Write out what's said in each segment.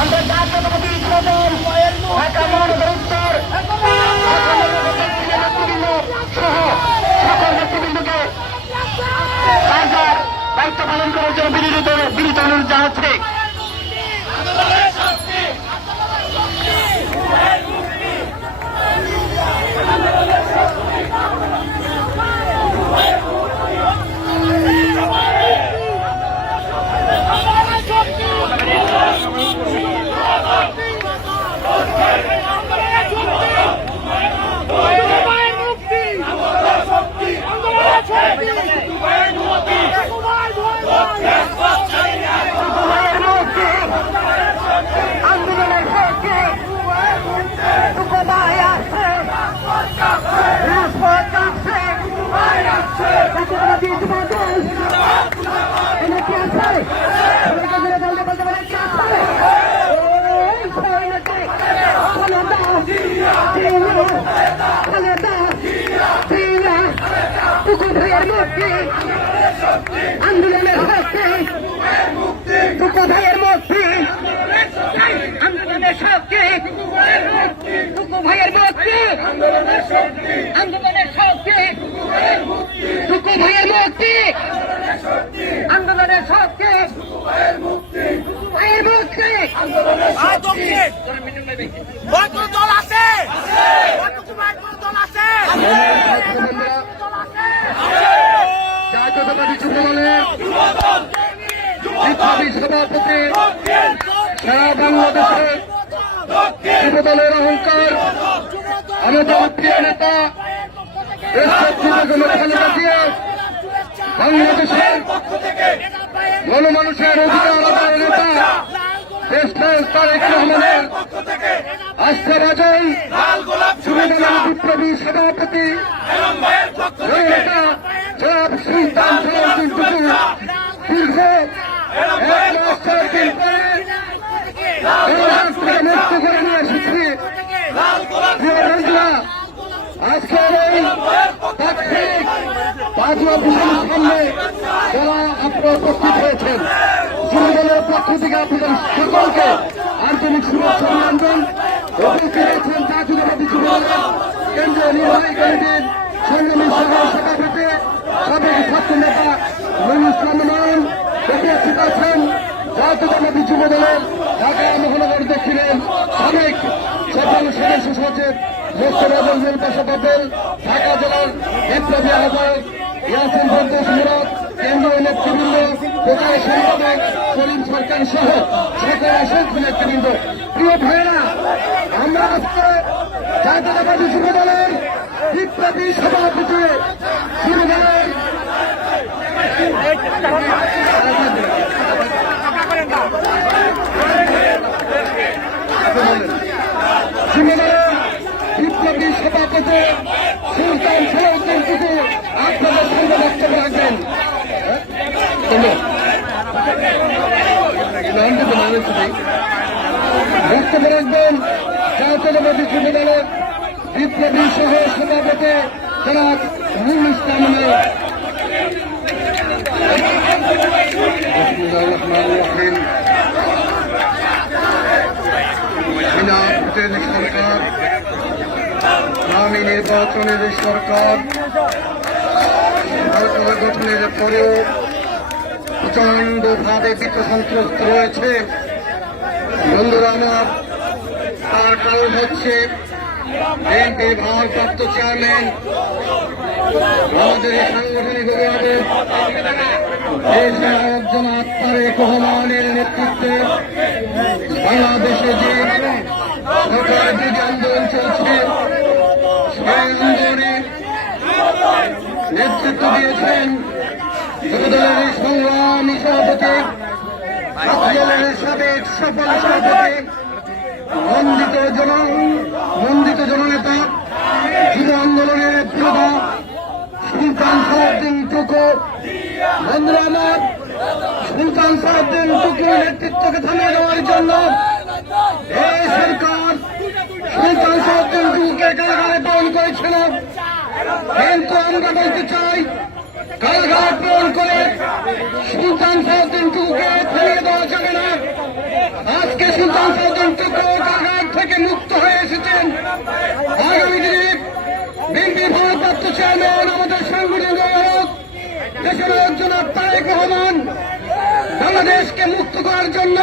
আমরা জাতীয়তাবাদী ইসলামের ঢাকা মহানগর উত্তর নেতৃবৃন্দ সহ সকল নেতৃবৃন্দকে তার দায়িত্ব পালন করার জন্য বিনীত অনুরোধ জানাচ্ছে ভাইয়ের মুক্তি আন্দোলনের শক্তি টুকু ভাই আছে রাজপথ আছে জাতীয়তাবাদী যুবদল এনে কি আছে সবাইকে মিলে বলতে বলতে বলে কি আছে ওই সৈন্যকে খালেদা জিয়া খালেদা জিয়া টুকু ভাইয়ের মুক্তি আন্দোলনের শক্তি টুকু ভাইয়ের মুক্তি আন্দোলনের শক্তি টুকু ভাইয়ের মুক্তি আন্দোলনের শক্তি টুকু ভাইয়ের মুক্তি আন্দোলনের শক্তি ভাইয়ের মুক্তি কত দল আছে কত দল আছে জাতীয়তাবাদী যুবদলের বিপ্লবী সভাপতি সারা বাংলাদেশে যুবদলের অহংকার আমাদের প্রিয় নেতা বাংলাদেশের গণমানুষের অধিকার আদায়ের নেতা তারেক রহমানের আস্থাভাজন যুবদলের বিপ্লবী সভাপতি নেতা জনাব সুলতান সালাউদ্দিন টুকু দীর্ঘ মুক্ত করে নিয়ে এসেছি আজকের এই তাৎক্ষণিক পাঁচ অফিসের সামনে যারা আপনারা উপস্থিত হয়েছেন যুবদলের পক্ষ থেকে আপনাদের সকলকে আন্তরিক শুভেচ্ছা অভিনন্দন উপস্থিত হয়েছেন জাতীয়তাবাদী কেন্দ্রীয় নির্বাহী কমিটির সংগ্রামী সহ সভাপতি সাবেক ছাত্র নেতা মনুষ চন্দ্রমান উপস্থিত আছেন জাতীয়তাবাদী যুবদলের ঢাকা মহানগর দক্ষিণের সাবেক সকল সদস্য সচিব মোস্তফা মঞ্জুর পাশা পাবেল ঢাকা জেলার বিপ্লবী আহ্বায়ক ইয়াসিন ফেরদৌস মুরাদ, কেন্দ্রীয় নেতৃবৃন্দ প্রচার সম্পাদক করিম সরকার সহ সকল অসংখ্য নেতৃবৃন্দ। প্রিয় ভাইয়েরা, আমরা আজকে জাতীয়তাবাদী যুবদলের বিপ্লবী সভাপতি যুবদলের যুবদলের বিপ্লবী সভাপতি সুলতান সালাউদ্দিন টুকু আপনাদের সঙ্গে বক্তব্য রাখবেন বক্তব্য রাখবেন জাতীয়তাবাদী যুবদলের বিপ্লবী সহ সভাপতি জনাব নুরুল ইসলাম সরকার আগামী নির্বাচনের সরকার সরকার গঠনের পরেও প্রচণ্ড ভাবে বিত্তসন্ত্রস্ত রয়েছে বন্ধুরা, আমার তার কারণ হচ্ছে বিএনপির ভারপ্রাপ্ত চেয়ারম্যান আমাদের এই সাংগঠনিক অভিভাবক দেশের একজন আত্মার রহমানের নেতৃত্বে বাংলাদেশে যে সরকার বিরোধী আন্দোলন চলছে নেতৃত্ব দিয়েছেন সংগ্রামী সভাপতি সাবেক সফল সভাপতি মন্দিত জন মন্দিত জননেতা, যুব আন্দোলনের যোদ্ধা সুলতান সাহাদ্দিন টুকু। বন্ধুরা আমার, সুলতান সাহাদ্দিন টুকুর নেতৃত্বকে থামিয়ে দেওয়ার জন্য এই সরকার সুলতান সাহাদ্দিন টুকুকে কারাগারে পালন করেছিল। কিন্তু আমরা বলতে চাই কারাগারে প্রেরণ করে সুলতান সাহাদ্দিন টুকুকে থামিয়ে দেওয়া যাবে না। আজকে সুলতান থেকে মুক্ত হয়ে এসেছেন। আগামী দিনে বিএনপি ভারপ্রাপ্ত চেয়ারম্যান আমাদের সাংগঠনিক দেশের একজন তারেক রহমান, বাংলাদেশকে মুক্ত করার জন্য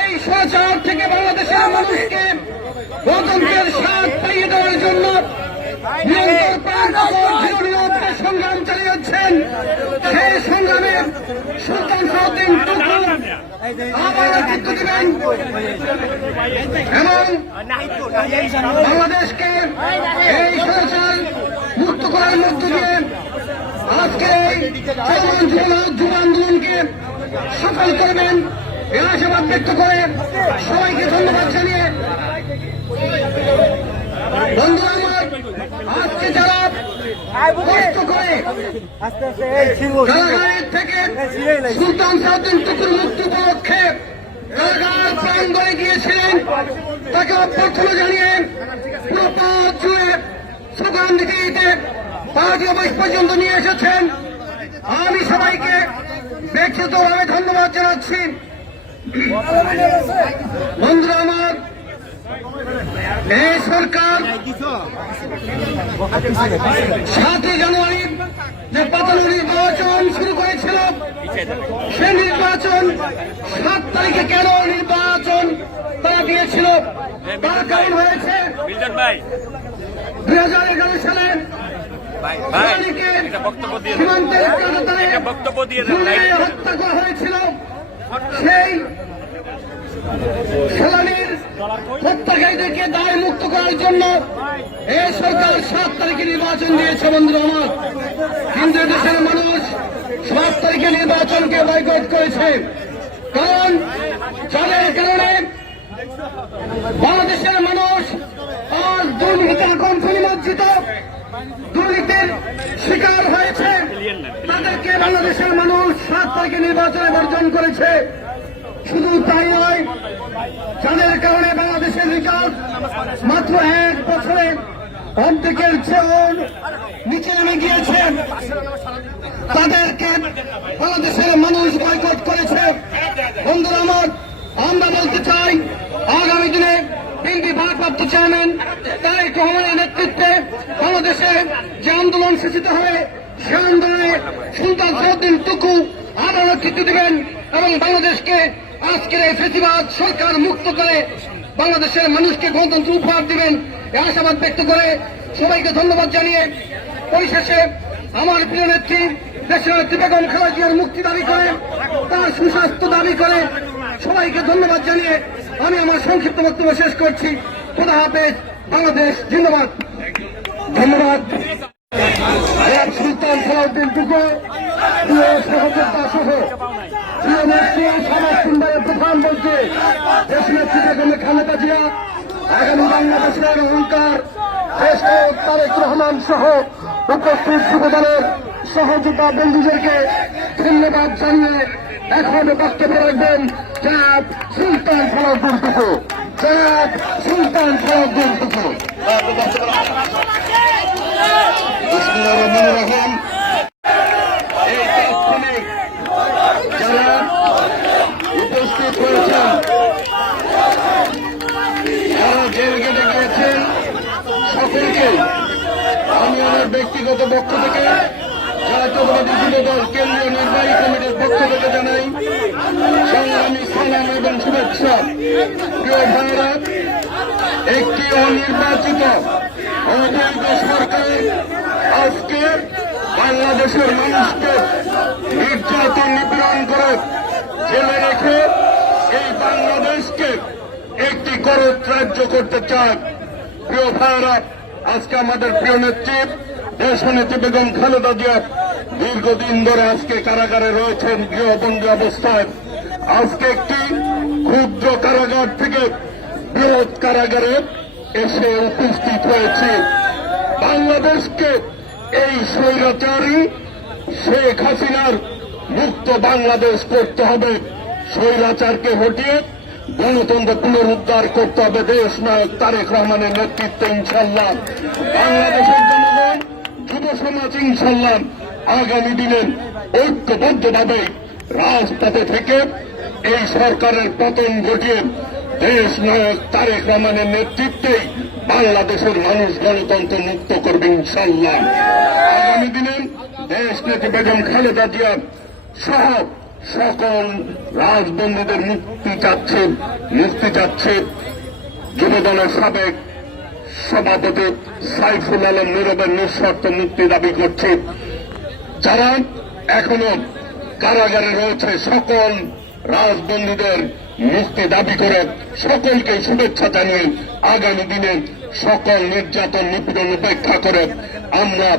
এই স্বচার থেকে বাংলাদেশের মানুষকে গণতন্ত্রের স্বাদ পাইয়ে দেওয়ার জন্য সংগ্রাম চালিয়ে যাচ্ছেন সেই সংগ্রামে সুলতান সাউদ্দিন নেতৃত্ব দিবেন এবং বাংলাদেশকে এই স্বচার মুক্ত করার মধ্য দিয়ে আজকে যুব আন্দোলনকে সফল করবেন এই আশাবাদ ব্যক্ত করে সবাইকে ধন্যবাদ জানিয়ে বন্ধুরা আমার করে থেকে সুলতান সাউদ্দিন টুকুর মুক্তি উপলক্ষে কারাগার প্রাঙ্গণে গিয়েছিলেন, তাকে অভ্যর্থনা জানিয়ে পুরো দিতে দিতে পার্টি পর্যন্ত নিয়ে এসেছেন আমি সবাইকে ব্যক্তিগতভাবে ধন্যবাদ জানাচ্ছি। বন্ধুরা আমার এই সরকার সাতই জানুয়ারি যে পাতানো নির্বাচন শুরু করেছিল সে নির্বাচন সাত তারিখে কেন নির্বাচন তারা দিয়েছিল? তার কারণ হয়েছে দুই হাজার এগারো সালে সীমান্তের। হত্যা করা হয়েছিল। সেই সেলানির হত্যাকারীদেরকে দায় মুক্ত করার জন্য এই সরকার সাত তারিখে নির্বাচন দিয়েছে বন্ধুরা আমার। কিন্তু দেশের মানুষ সাত তারিখে নির্বাচনকে বয়কট করেছে। কারণ যাদের কারণে বাংলাদেশের মানুষ আজ দুর্নীতি আকণ্ঠ নিমজ্জিত দুর্নীতির শিকার হয়েছে। তাদেরকে বাংলাদেশের মানুষ সাত তারিখে নির্বাচনে বর্জন করেছে। শুধু তাই নয়, যাদের কারণে বাংলাদেশের বিকাশ মাত্র এক বছরে অর্ধেকের চেয়েও নিচে নেমে গিয়েছে। তাদেরকে বাংলাদেশের মানুষ বয়কট করেছে। বন্ধুরা আমার, আমরা বলতে চাই, আগামী দিনে বিএনপি ভারপ্রাপ্ত চেয়ারম্যান তারেক রহমানের নেতৃত্বে বাংলাদেশে যে আন্দোলন সূচিত হবে, সে আন্দোলনে সুলতান সাউদ্দিন টুকু আবার নেতৃত্ব দেবেন এবং বাংলাদেশকে আজকের এই ফেসিবাদ সরকার মুক্ত করে বাংলাদেশের মানুষকে গণতন্ত্র উপহার দিবেন আশাবাদ ব্যক্ত করে সবাইকে ধন্যবাদ জানিয়ে পরিশেষে আমার প্রিয় নেত্রী দেশের নেত্রী বেগম খালেদা জিয়ার মুক্তি দাবি করে, তার সুস্বাস্থ্য দাবি করে সবাইকে ধন্যবাদ জানিয়ে আমি আমার সংক্ষিপ্ত বক্তব্য শেষ করছি। খোদা হাফেজ, বাংলাদেশ জিন্দাবাদ। ধন্যবাদ। সুলতান সালাউদ্দিন টুকু। প্রিয় সহযোদ্ধা সহ প্রিয় নেত্রী সমাজ সুন্দরের প্রধানমন্ত্রী দেশ নেত্রী বেগম খালেদা জিয়া আগামী বাংলাদেশের অহংকার শ্রেষ্ঠ তারেক রহমান সহ উপস্থিত যুবদলের সহযোদ্ধা বন্ধুদেরকে ধন্যবাদ জানিয়ে এখন বক্তব্য রাখবেন জাত সুলতান সালাউদ্দিন টুকু জাত সুলতান সালাউদ্দিন টুকু বিসমিল্লাহির রহমানির রহিম এই তাৎক্ষণিক যারা উপস্থিত হয়েছেন যারা জেল গেটে গিয়েছেন সকলকে আমি আমার ব্যক্তিগত পক্ষ থেকে যুব দল কেন্দ্রীয় নির্বাহী কমিটির পক্ষ থেকে জানাই সংগ্রামী সালাম এবং শুভেচ্ছা। প্রিয় ভাইরা একটি অনির্বাচিত অবৈধ সরকার আজকে বাংলাদেশের মানুষকে নির্যাতন নিপীড়ন করে জেলে রেখে এই বাংলাদেশকে একটি করত রাজ্য করতে চায়। প্রিয় ভাইরা আজকে আমাদের প্রিয় নেত্রী দেশনেত্রী বেগম খালেদা জিয়া দীর্ঘদিন ধরে আজকে কারাগারে রয়েছেন, গৃহবন্দী অবস্থায়, আজকে একটি ক্ষুদ্র কারাগার থেকে বৃহৎ কারাগারে এসে উপস্থিত হয়েছে। বাংলাদেশকে এই স্বৈরাচারী শেখ হাসিনার মুক্ত বাংলাদেশ করতে হবে। স্বৈরাচারকে হটিয়ে গণতন্ত্র পুনরুদ্ধার করতে হবে। দেশ নায়ক তারেক রহমানের নেতৃত্বে ইনশাল্লাহ বাংলাদেশের জনগণ যুব সমাজ ইনশাল্লাহ আগামী দিনে ঐক্যবদ্ধভাবে রাজপথে থেকে এই সরকারের পতন ঘটিয়ে দেশ নায়ক তারেক রহমানের নেতৃত্বেই বাংলাদেশের মানুষ গণতন্ত্র মুক্ত করবে ইনশাল্লাহ আগামী দিনে দেশ নেত্রী বেগম খালেদা জিয়া সহ সকল রাজবন্দীদের মুক্তি চাচ্ছে মুক্তি চাচ্ছে। যুবদলের সাবেক সভাপতি সাইফুল আলম নীরবের নিঃশর্ত মুক্তি দাবি করছে। যারা এখনও কারাগারে রয়েছে, সকল রাজবন্দীদের মুক্তি দাবি করে সকলকে শুভেচ্ছা জানিয়ে আগামী দিনে সকল নির্যাতন নিপীড়ন উপেক্ষা করে আমরা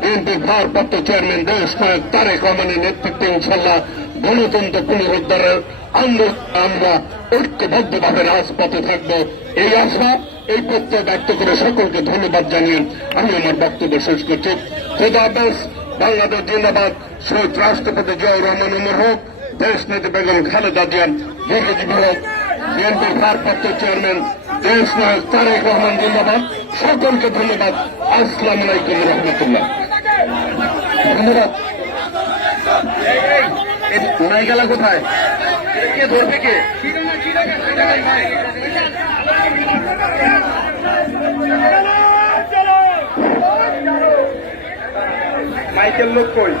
বিএনপির ভারপ্রাপ্ত চেয়ারম্যান দেশ নায়ক তারেক রহমানের নেতৃত্বে ইনশাল্লাহ গণতন্ত্র পুনরুদ্ধারের আন্দোলন আমরা ঐক্যবদ্ধভাবে রাজপথে থাকব। এই আশা এই প্রত্যয় ব্যক্ত করে সকলকে ধন্যবাদ জানিয়ে আমি আমার বক্তব্য শেষ করছি। খোদা হাফেজ, বাংলাদেশ জিন্দাবাদ। শহীদ রাষ্ট্রপতি জিয়াউর রহমান উমর হোক, দেশ নেতা বেগম খালেদা জিয়ান দীর্ঘজীবী হোক বিএনপির ভারপ্রাপ্ত চেয়ারম্যান, দেশ নায়ক তারেক রহমান জিন্দাবাদ। সকলকে ধন্যবাদ। আসসালাম আলাইকুম রহমতুল্লাহ। ধন্যবাদ। নাইগালা কোথায়? কে ধরবে কে? মাইকেল লোক কই?